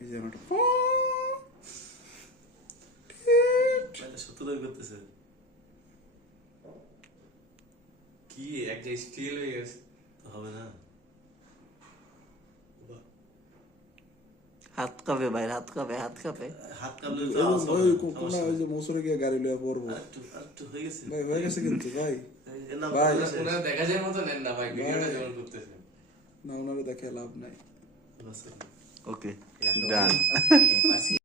এই যে একটা এটা করতেছে কি একটা স্টিল হয়ে গেছে। হবে না। হাত কাঁপে ভাই হাত কাঁপে হাত কাঁপে। হাত কামলে এই তো যে আওয়াজ হবে ওই কোনা ওই যে মসুরে গিয়ে গাড়ি লইয়া পড়ব। হয়ে গেছে। ভাই হয়ে গেছে কিন্তু ভাই। ভাই। দেখা যায় মতো নেন না ভাই। ভিডিওটা যেমন করতেছে না ওনারে দেখে লাভ নাই। Ok. Done.